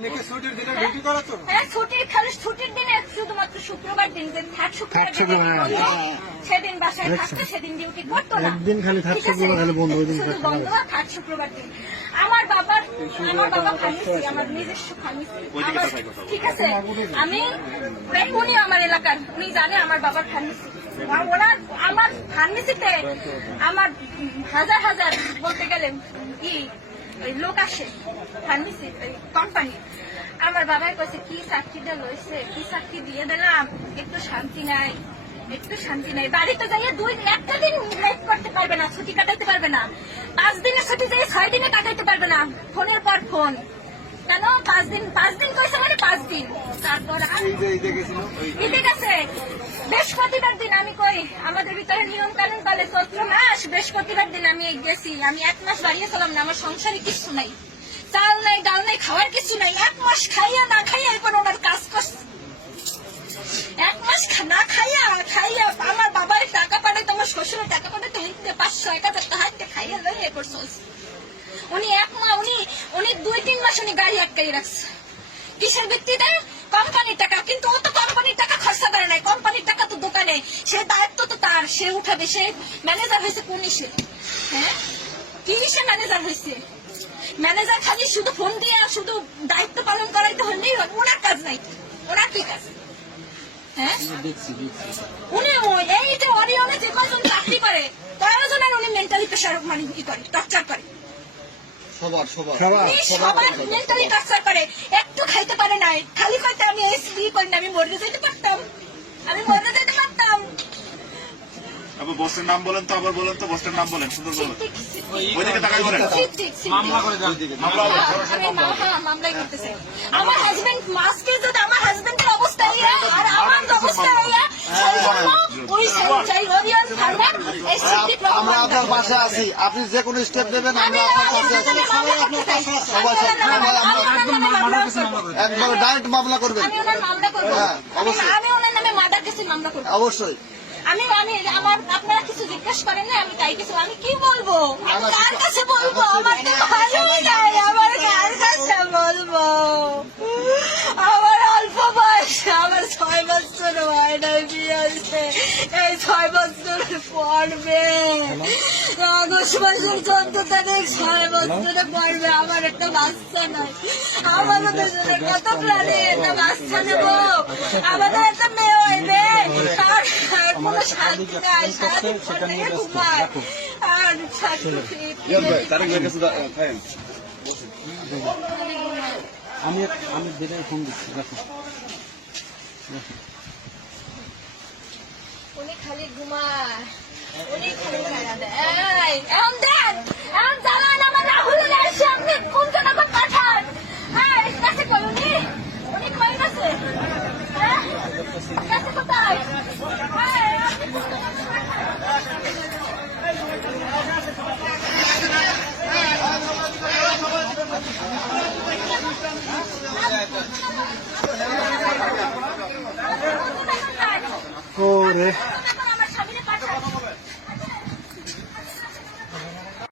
উনি ছুটির দিনে ডিউটি করে তো? হ্যাঁ ছুটির খালি ছুটির দিনে শুধুমাত্র শুক্রবার দিন যে থাক শুক্রবার থাক শুক্রবার, দিনে। বন্ধ, সেদিন বাসায় থাকতো সেদিন ডিউটি করতো না। একদিন খালি থাক শুক্রবার খালি বন্ধ, ওই দিন বন্ধ থাক শুক্রবার দিন। আমার বাবার আমার বাবা ফার্মেসি আমার নিজস্ব ফার্মেসি। ঠিক আছে? আমি উনি আমার এলাকার উনি জানে আমার বাবার ফার্মেসি। ওনার আমার ফার্মেসিতে আমার হাজার হাজার বলতে গেলে কি লোক আসে ফার্মেসি কোম্পানি আমার বাবাই কইছে, কি চাকরিটা লইছে? কি চাকরি দিয়ে দিলাম? একটু শান্তি নাই, একটু শান্তি নাই। বাড়িতে যাইয়ে দুই একটা দিন লাইফ করতে পারবে না, ছুটি কাটাইতে পারবে না। পাঁচ দিনের ছুটি যাই ছয় দিনে কাটাইতে পারবে না। ফোনের পর ফোন। কেন? পাঁচ দিন পাঁচ দিন কইছে মানে পাঁচ দিন। তারপর বৃহস্পতিবার দিন আমি কই আমাদের ভিতরে নিয়ম কানুন তাহলে চৈত্র মাস বৃহস্পতিবার দিন আমি গেছি। আমি এক মাস বাড়িয়েছিলাম না আমার সংসারে কিছু নাই। চাল নাই ডাল নাই খাওয়ার কিছু নাই। এক মাস খাইয়া না খাইয়া এরপর ওনার কাজ করছে। এক মাস না খাইয়া খাইয়া আমার বাবার টাকা পাঠাই তোমার শ্বশুরের টাকা পাঠাই তুমি পাঁচশো এক হাজার হাতে খাইয়া লই এরপর চলছে। উনি এক মা উনি উনি দুই তিন মাস উনি গাড়ি আটকাই রাখছে। কিসের ভিত্তিতে? কোম্পানির টাকা। কিন্তু ও তো কোম্পানির টাকা খরচা করে নাই। কোম্পানির টাকা তো দোকানে। সে দায়িত্ব তো তার। সে উঠাবে। সে ম্যানেজার হয়েছে কোন ইসে? হ্যাঁ? কি ইসে ম্যানেজার হয়েছে? ম্যানেজার খালি শুধু ফোন দিয়ে শুধু দায়িত্ব পালন করাইতে হলেই হয়। ওনার কাজ নাই। ওনার কি কাজ? হ্যাঁ? উনি এই যে অরিয়নে যে কয়জন চাকরি করে কয়জনের উনি মেন্টালি প্রেশার মানে ই করে টর্চার করে? সবার সবার। সবার মেন্টালি টর্চার করে। একটু খাইতে পারে নাই। খালি কইতে আমি এই স্ত্রী করি না আমি মরে যেতে পারতাম। আমি মরে যেতে পারতাম। আবার বসের নাম বলেন তো আবার বলেন তো বসের নাম বলেন সুন্দর বলেন। ঠিক, ঠিক, ওইদিকে তাকাই বলেন। ঠিক, ঠিক, ঠিক। মামলা হবে আমি মা- মামলাই করতেছি। আমার হাজবেন্ড মাসকে যদি আমার হাজবেন্ডের অবস্থা আর আমার অবস্থা ওই আমরা আপনার পাশে আছি। আপনি যে কোনো স্টেপ নেবেন আমরা আপনার পাশে আছি। সবাই একবার ডাইরেক্ট মামলা করবেন। ওনার মামলা করব। হ্যাঁ, অবশ্যই। আমি ওনার নামে মার্ডার কেসে মামলা করব। অবশ্যই। আমি আমি আমার আপনারা কিছু জিজ্ঞেস করেন না আমি তাই কিছু আমি কি বলব? আমি কার কাছে বলব আমার তো ভালোই নাই আমার কার কাছে বলব আমার অল্প বয়স আমার ছয় বছর বিয়ে হয়েছে এই ছয় বছর পড়বে আগস্ট মাসের চোদ্দ তারিখ ছয় বছরে পড়বে আমার একটা বাচ্চা নাই। আমাদের দেশের কত প্রাণী একটা বাচ্চা নেব। আমাদের একটা মেয়ে হইবে। আর আর কোনো শান্তি নাই। সারাদিন ঘর ঘুমায়। আর আমি আমি যেটাই ফোন দিচ্ছি। খালি ঘুমায়। উনি খালি দেয় এই, এখন দেন এখন জানান আমার রাহুলের এসে আপনি কোন জনগণ পাঠান? হ্যাঁ কাছে কই উনি? উনি কই গেছে হ্যাঁ কাছে কোথায়? হ্যাঁ,